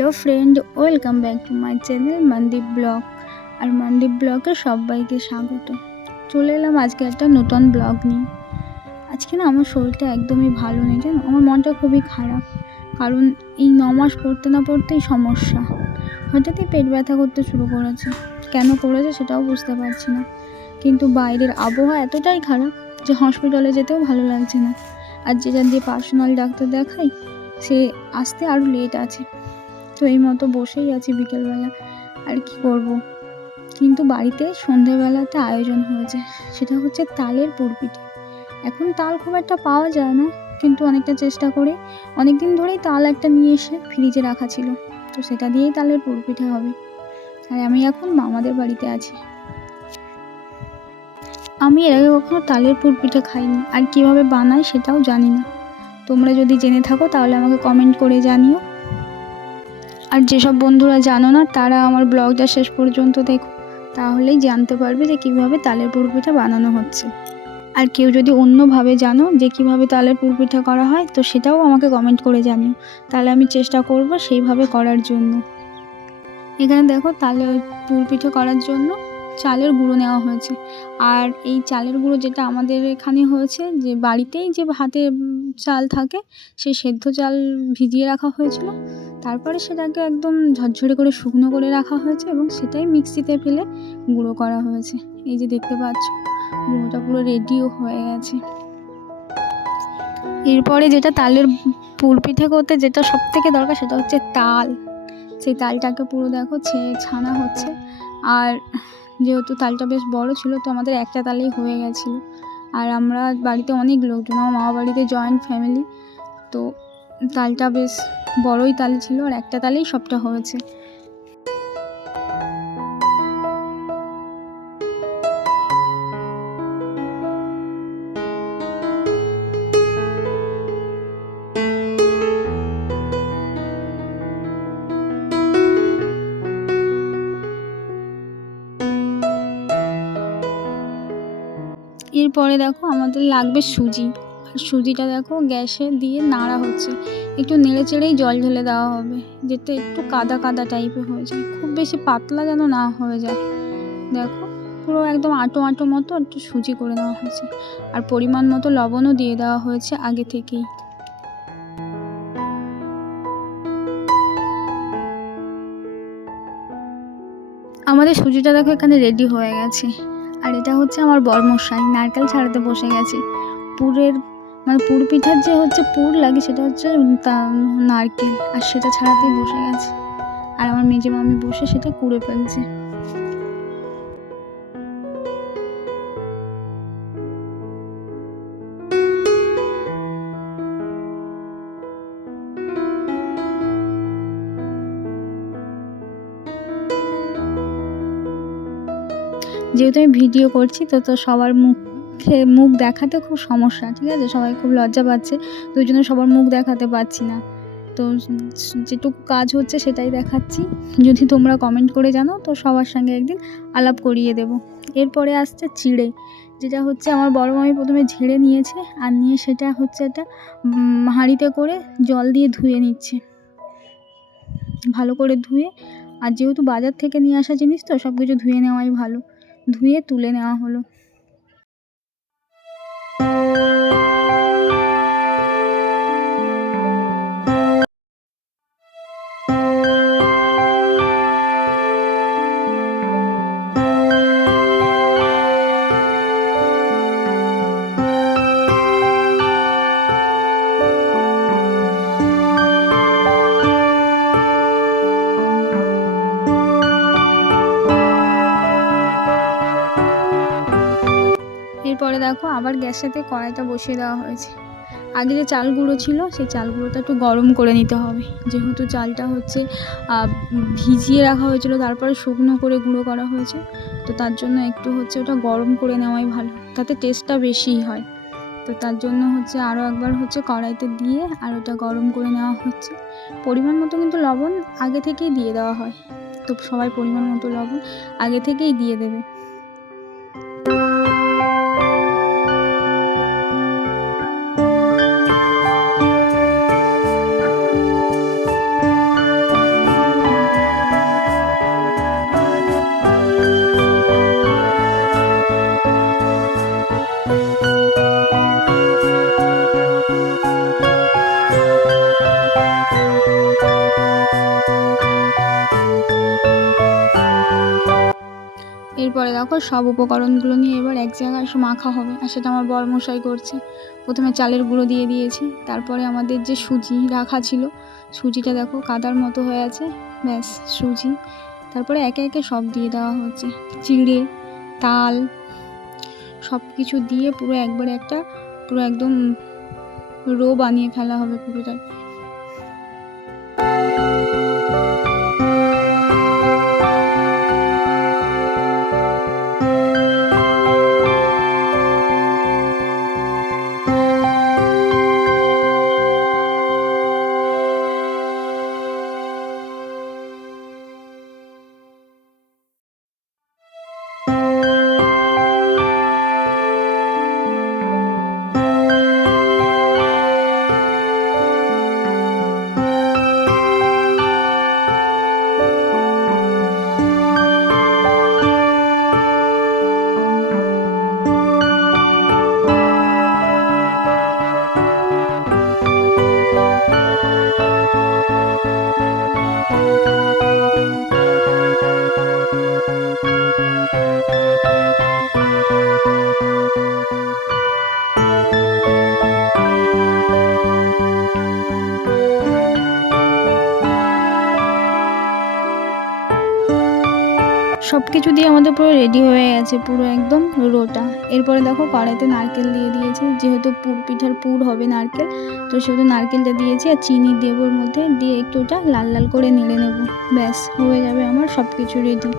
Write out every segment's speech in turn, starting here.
Friend, welcome back to my channel Mandeep vlog. আর মনদীপ ব্লগে সবাইকে স্বাগত। চলে এলাম আজকে একটা নতুন ব্লগ নিয়ে। আজকে না আমার শরীরটা একদমই ভালো নেই, জানো? আমার মনটা খুবই খারাপ। কারণ এই ন মাস পড়তে না পড়তেই সমস্যা। হঠাৎই পেট ব্যথা করতে শুরু করেছে। কেন করেছে সেটাও বুঝতে পারছি না। কিন্তু বাইরের আবহাওয়া এতটাই খারাপ যে হসপিটালে যেতেও ভালো লাগছে না। আর যেটা দিয়ে পার্সোনাল ডাক্তার দেখাই, সে আসতে আরও লেট আছে। তো এই মতো বসেই আছি বিকেলবেলা। আর কি করব। কিন্তু বাড়িতে সন্ধেবেলাতে আয়োজন হয়েছে। সেটা হচ্ছে তালের পুরপিঠে। এখন তাল খুব একটা পাওয়া যায় না, কিন্তু অনেকটা চেষ্টা করে। অনেক দিন ধরেই তাল একটা নিয়ে এসে ফ্রিজে রাখা ছিল। তো সেটা দিয়েই তালের পুরপিঠে হবে। আর আমি এখন মামাদের বাড়িতে আছি। আমি এর আগে কখনো তালের পুরপিঠে খাইনি। আর কীভাবে বানাই সেটাও জানি না। তোমরা যদি জেনে থাকো তাহলে আমাকে কমেন্ট করে জানিও। আর যেসব বন্ধুরা জানো না, তারা আমার ব্লগটা শেষ পর্যন্ত দেখো। তাহলেই জানতে পারবে যে কীভাবে তালের পুরপিঠা বানানো হচ্ছে। আর কেউ যদি অন্যভাবে জানো যে কীভাবে তালের পুরপিঠা করা হয়, তো সেটাও আমাকে কমেন্ট করে জানিও। তাহলে আমি চেষ্টা করব সেইভাবে করার জন্য। এখানে দেখো তালের পুরপিঠে করার জন্য চালের গুঁড়ো নেওয়া হয়েছে। আর এই চালের গুঁড়ো যেটা আমাদের এখানে হয়েছে, যে বাড়িতেই যে হাতে চাল থাকে সেই সেদ্ধ চাল ভিজিয়ে রাখা হয়েছিল। তারপরে সেটাকে একদম ঝরঝরে করে শুকনো করে রাখা হয়েছে এবং সেটাই মিক্সিতে ফেলে গুঁড়ো করা হয়েছে। এই যে দেখতে পাচ্ছ, গুঁড়োটা পুরো রেডিও হয়ে গেছে। এরপরে যেটা তালের পুর পিঠে করতে যেটা সব থেকে দরকার সেটা হচ্ছে তাল। সেই তালটাকে পুরো দেখো ছানা হচ্ছে। আর যেহেতু তালটা বেশ বড় ছিল, তো আমাদের একটা তালেই হয়ে গেছিল। আর আমরা বাড়িতে অনেক লোকজন, আমার মামা বাড়িতে জয়েন্ট ফ্যামিলি তো তালটা বেশ বড়ই তাল ছিল আর একটা তালেই সবটা হয়েছে। এরপরে দেখো আমাদের লাগবে সুজি। সুজিটা দেখো গ্যাসে দিয়ে নাড়া হচ্ছে। একটু নেড়ে চেড়েই জল ঢেলে দেওয়া হবে, যেতে একটু কাদা কাদা টাইপের হয়ে যায়। খুব বেশি পাতলা যেন না হয়ে যায়। দেখো, পুরো একদম আটো আটো মতো একটু সুজি করে নেওয়া হয়েছে। আর পরিমাণ মতো লবণও দিয়ে দেওয়া হয়েছে আগে থেকেই। আমাদের সুজিটা দেখো এখানে রেডি হয়ে গেছে। আর এটা হচ্ছে আমার বরমশাই, নারকেল ছাড়াতে বসে গেছে। পুরের মানে পুর পিঠার যে হচ্ছে পুর লাগে সেটা হচ্ছে নারকেল। আর সেটা ছাড়াতেই বসে গেছে। আর আমার মেজে মামি বসে সেটা কুড়ে ফেলছে। যেহেতু আমি ভিডিও করছি, তো তো সবার মুখে মুখ দেখাতে খুব সমস্যা, ঠিক আছে? সবাই খুব লজ্জা পাচ্ছে ওই জন্য সবার মুখ দেখাতে পারছি না। তো যেটুকু কাজ হচ্ছে সেটাই দেখাচ্ছি। যদি তোমরা কমেন্ট করে জানো, তো সবার সঙ্গে একদিন আলাপ করিয়ে দেব। এরপরে আসছে চিড়ে যেটা হচ্ছে আমার বড় মামি প্রথমে ঝেড়ে নিয়েছে, আর নিয়ে সেটা হচ্ছে একটা হাঁড়িতে করে জল দিয়ে ধুয়ে নিচ্ছে। ভালো করে ধুয়ে, আর যেহেতু বাজার থেকে নিয়ে আসা জিনিস তো সব কিছু ধুয়ে নেওয়াই ভালো। ধুয়ে তুলে নেওয়া হলো। দেখো, আবার গ্যাসেতে কড়াইটা বসিয়ে দেওয়া হয়েছে। আগে যে চাল গুঁড়ো ছিল, সেই চাল গুঁড়োটা একটু গরম করে নিতে হবে। যেহেতু চালটা হচ্ছে ভিজিয়ে রাখা হয়েছিল, তারপরে শুকনো করে গুঁড়ো করা হয়েছে, তো তার জন্য একটু হচ্ছে ওটা গরম করে নেওয়াই ভালো, তাতে টেস্টটা বেশিই হয়। তো তার জন্য হচ্ছে আরও একবার হচ্ছে কড়াইতে দিয়ে আর ওটা গরম করে নেওয়া হচ্ছে। পরিমাণ মতো কিন্তু লবণ আগে থেকেই দিয়ে দেওয়া হয়। তো সবাই পরিমাণ মতো লবণ আগে থেকেই দিয়ে দেবে। সব উপকরণগুলো নিয়ে এবার এক জায়গায় মাখা হবে। আর সেটা আমার বর মশাই করছে। প্রথমে চালের গুঁড়ো দিয়ে দিয়েছি। তারপরে আমাদের যে সুজি রাখা ছিল, সুজিটা দেখো কাদার মতো হয়ে আছে। ব্যাস, সুজি। তারপরে একে একে সব দিয়ে দেওয়া হচ্ছে। চিড়ে, তাল সব কিছু দিয়ে পুরো একবারে একটা, পুরো একদম রো বানিয়ে ফেলা হবে পুরোটা কিছু দিয়ে আমাদের পুরো রেডি হয়ে গেছে, পুরো একদম রোটা। এরপরে দেখো কড়াইতে নারকেল দিয়ে দিয়েছি, যেহেতু পুর, পিঠার পুর হবে নারকেল, তো সেহেতু নারকেলটা দিয়েছি আর চিনি দেবোর মধ্যে, দিয়ে একটু ওটা লাল লাল করে নেড়ে নেব। ব্যাস, হয়ে যাবে আমার সব কিছু রেডি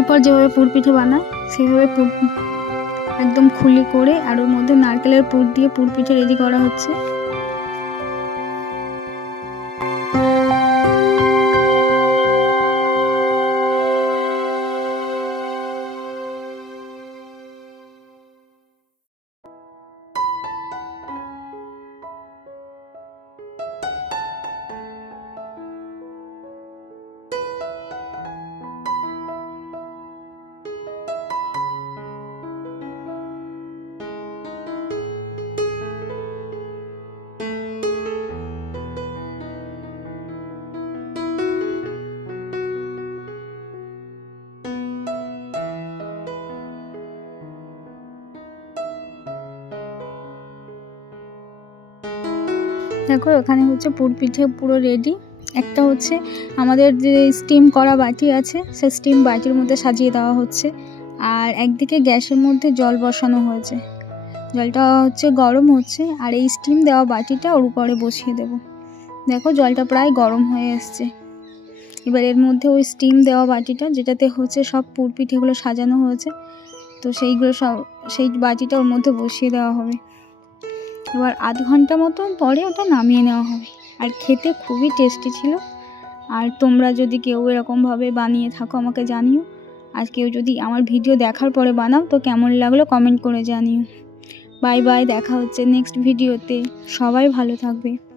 এরপর যেভাবে পুর পিঠে বানায়, সেভাবে পুর একদম খুলি করে, আর ওর মধ্যে নারকেলের পুর দিয়ে পুর পিঠে রেডি করা হচ্ছে। দেখো এখানে হচ্ছে পুর পিঠে পুরো রেডি একটা হচ্ছে আমাদের যে স্টিম করা বাটি আছে, সে স্টিম বাটির মধ্যে সাজিয়ে দেওয়া হচ্ছে। আর একদিকে গ্যাসের মধ্যে জল বসানো হয়েছে। জলটা হচ্ছে গরম হচ্ছে, আর এই স্টিম দেওয়া বাটিটা ওর উপরে বসিয়ে দেব। দেখো জলটা প্রায় গরম হয়ে এসছে। এবার এর মধ্যে ওই স্টিম দেওয়া বাটিটা, যেটাতে হচ্ছে সব পুর পিঠেগুলো সাজানো হয়েছে, তো সেইগুলো সব, সেই বাটিটা ওর মধ্যে বসিয়ে দেওয়া হবে। এবার আধ ঘণ্টা মতো পরে ওটা নামিয়ে নেওয়া হবে। আর খেতে খুবই টেস্টি ছিল। আর তোমরা যদি কেউ এরকমভাবে বানিয়ে থাকো, আমাকে জানিও। আর কেউ যদি আমার ভিডিও দেখার পরে বানাও, তো কেমন লাগল কমেন্ট করে জানিও। বাই বাই, দেখা হচ্ছে নেক্সট ভিডিওতে সবাই ভালো থাকবে।